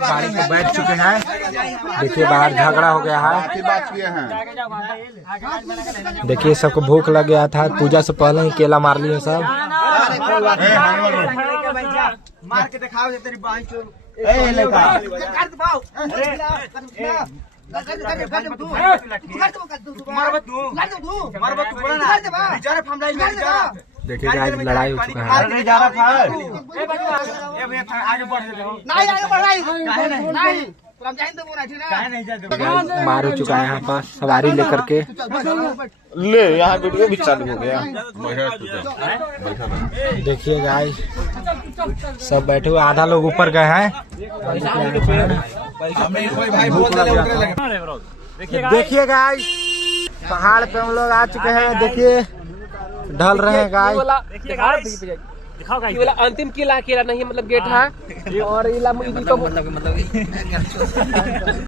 गाड़ी में बैठ चुके हैं। देखिए बाहर झगड़ा हो गया है। देखिए सबको भूख लग गया था, पूजा से पहले ही केला मार लिए सब। मार के दिखाओ तेरी बाई चोर। देखिए गाइस लड़ाई हो चुका है। मार हो चुका है यहाँ पर सवारी लेकर के। ले यहाँ वीडियो भी चालू हो गया। देखिए गाइस सब बैठे हुए, आधा लोग ऊपर गए हैं। देखिए गाइस पहाड़ पे हम लोग आ चुके हैं। देखिए ढल रहे हैं गाइस। अंतिम किला नहीं मतलब गेट है और